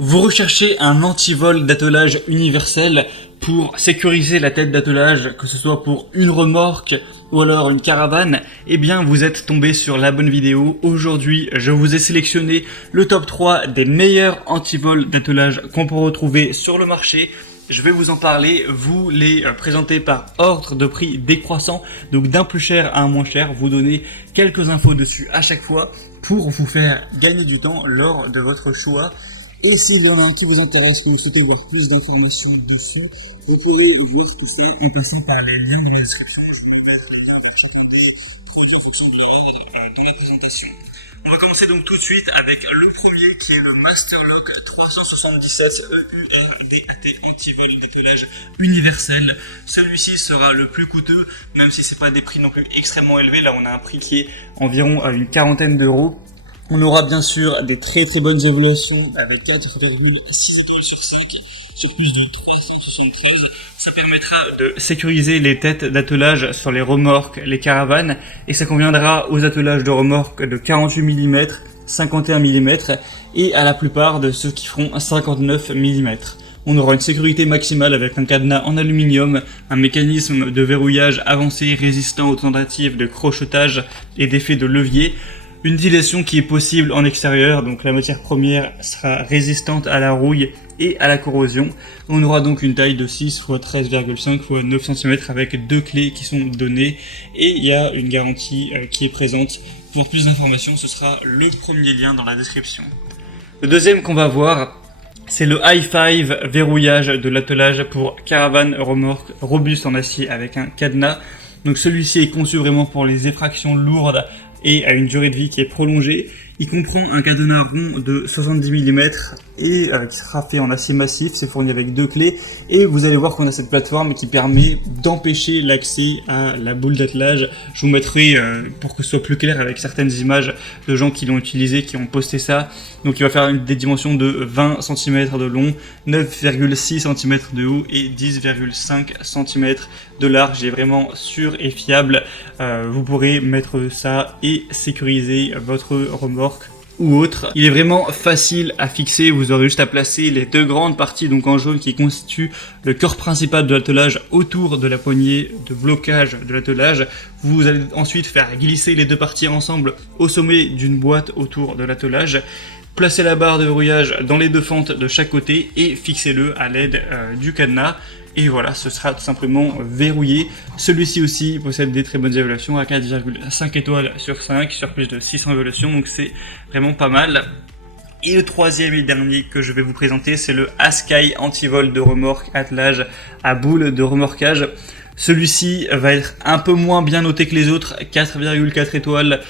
Vous recherchez un antivol d'attelage universel pour sécuriser la tête d'attelage, que ce soit pour une remorque ou alors une caravane, eh bien vous êtes tombé sur la bonne vidéo. Aujourd'hui, je vous ai sélectionné le top 3 des meilleurs antivols d'attelage qu'on peut retrouver sur le marché. Je vais vous en parler, vous les présenter par ordre de prix décroissant, donc d'un plus cher à un moins cher, vous donner quelques infos dessus à chaque fois pour vous faire gagner du temps lors de votre choix. Et s'il y en a un qui vous intéresse, que vous souhaitez voir plus d'informations dessus, vous pouvez voir tout ça en passant par les liens de la description. Je vous mets le lien de chaque côté, produit en fonction de l'ordre dans la présentation. On va commencer donc tout de suite avec le premier qui est le Masterlock 377 EURDAT antivol d'attelage universel. Celui-ci sera le plus coûteux, même si c'est pas des prix non plus extrêmement élevés. Là on a un prix qui est environ à une quarantaine d'euros. On aura bien sûr des très bonnes évaluations avec 4,6 étoiles sur 5 sur plus de 373. Ça permettra de sécuriser les têtes d'attelage sur les remorques, les caravanes, et ça conviendra aux attelages de remorques de 48 mm, 51 mm et à la plupart de ceux qui feront 59 mm. On aura une sécurité maximale avec un cadenas en aluminium, un mécanisme de verrouillage avancé résistant aux tentatives de crochetage et d'effet de levier. Une dilatation qui est possible en extérieur, donc la matière première sera résistante à la rouille et à la corrosion. On aura donc une taille de 6 x 13,5 x 9 cm avec deux clés qui sont données et il y a une garantie qui est présente. Pour avoir plus d'informations, ce sera le premier lien dans la description. Le deuxième qu'on va voir, c'est le i5 verrouillage de l'attelage pour caravane remorque robuste en acier avec un cadenas. Donc celui-ci est conçu vraiment pour les effractions lourdes et à une durée de vie qui est prolongée. Il comprend un cadenas rond de 70 mm et qui sera fait en acier massif, c'est fourni avec deux clés et vous allez voir qu'on a cette plateforme qui permet d'empêcher l'accès à la boule d'attelage. Je vous mettrai pour que ce soit plus clair avec certaines images de gens qui l'ont utilisé, qui ont posté ça. Donc il va faire des dimensions de 20 cm de long, 9,6 cm de haut et 10,5 cm de large. Il est vraiment sûr et fiable. Vous pourrez mettre ça et sécuriser votre remorque ou autre. Il est vraiment facile à fixer, vous aurez juste à placer les deux grandes parties donc en jaune qui constituent le corps principal de l'attelage autour de la poignée de blocage de l'attelage. Vous allez ensuite faire glisser les deux parties ensemble au sommet d'une boîte autour de l'attelage. Placez la barre de verrouillage dans les deux fentes de chaque côté et fixez-le à l'aide du cadenas. Et voilà, ce sera tout simplement verrouillé. Celui-ci aussi possède des très bonnes évaluations à 4,5 étoiles sur 5 sur plus de 600 évaluations, donc c'est vraiment pas mal. Et le troisième et dernier que je vais vous présenter, c'est le Askai antivol de remorque attelage à boule de remorquage. Celui-ci va être un peu moins bien noté que les autres, 4,4 étoiles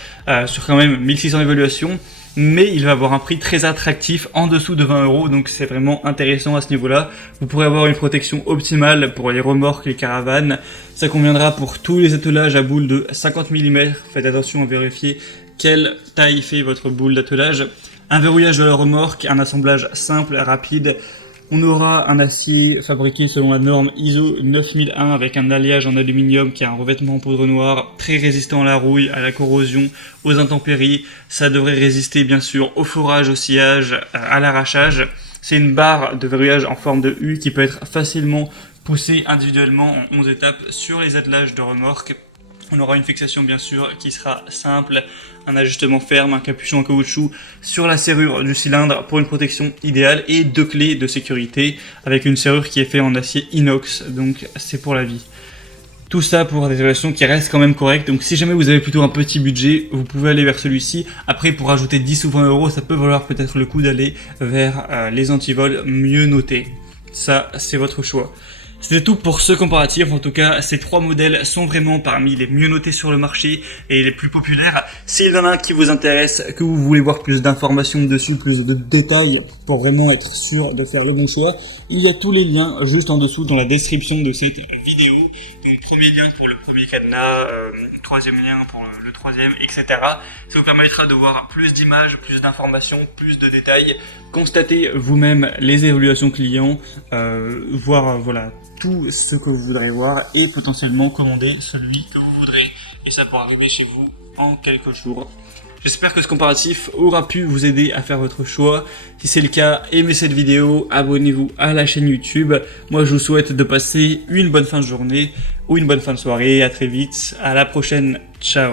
sur quand même 1600 évaluations. Mais il va avoir un prix très attractif en dessous de 20 €, donc c'est vraiment intéressant à ce niveau-là. Vous pourrez avoir une protection optimale pour les remorques, les caravanes. Ça conviendra pour tous les attelages à boule de 50 mm. Faites attention à vérifier quelle taille fait votre boule d'attelage. Un verrouillage de la remorque, un assemblage simple, rapide. On aura un acier fabriqué selon la norme ISO 9001 avec un alliage en aluminium qui a un revêtement en poudre noire, très résistant à la rouille, à la corrosion, aux intempéries. Ça devrait résister bien sûr au forage, au sciage, à l'arrachage. C'est une barre de verrouillage en forme de U qui peut être facilement poussée individuellement en 11 étapes sur les attelages de remorque. On aura une fixation bien sûr qui sera simple, un ajustement ferme, un capuchon en caoutchouc sur la serrure du cylindre pour une protection idéale et deux clés de sécurité avec une serrure qui est faite en acier inox, donc c'est pour la vie. Tout ça pour des évaluations qui restent quand même correctes, donc si jamais vous avez plutôt un petit budget, vous pouvez aller vers celui-ci. Après pour rajouter 10 ou 20 €, ça peut valoir peut-être le coup d'aller vers les antivols mieux notés. Ça c'est votre choix. C'était tout pour ce comparatif, en tout cas ces trois modèles sont vraiment parmi les mieux notés sur le marché et les plus populaires. S'il y en a un qui vous intéresse, que vous voulez voir plus d'informations dessus, plus de détails pour vraiment être sûr de faire le bon choix, il y a tous les liens juste en dessous dans la description de cette vidéo. Donc premier lien pour le premier cadenas, troisième lien pour le troisième, etc. Ça vous permettra de voir plus d'images, plus d'informations, plus de détails, constater vous-même les évaluations clients, voir voilà tout ce que vous voudrez voir et potentiellement commander celui que vous voudrez. Et ça pourra arriver chez vous en quelques jours. J'espère que ce comparatif aura pu vous aider à faire votre choix. Si c'est le cas, aimez cette vidéo, abonnez-vous à la chaîne YouTube. Moi, je vous souhaite de passer une bonne fin de journée ou une bonne fin de soirée. À très vite, à la prochaine, ciao.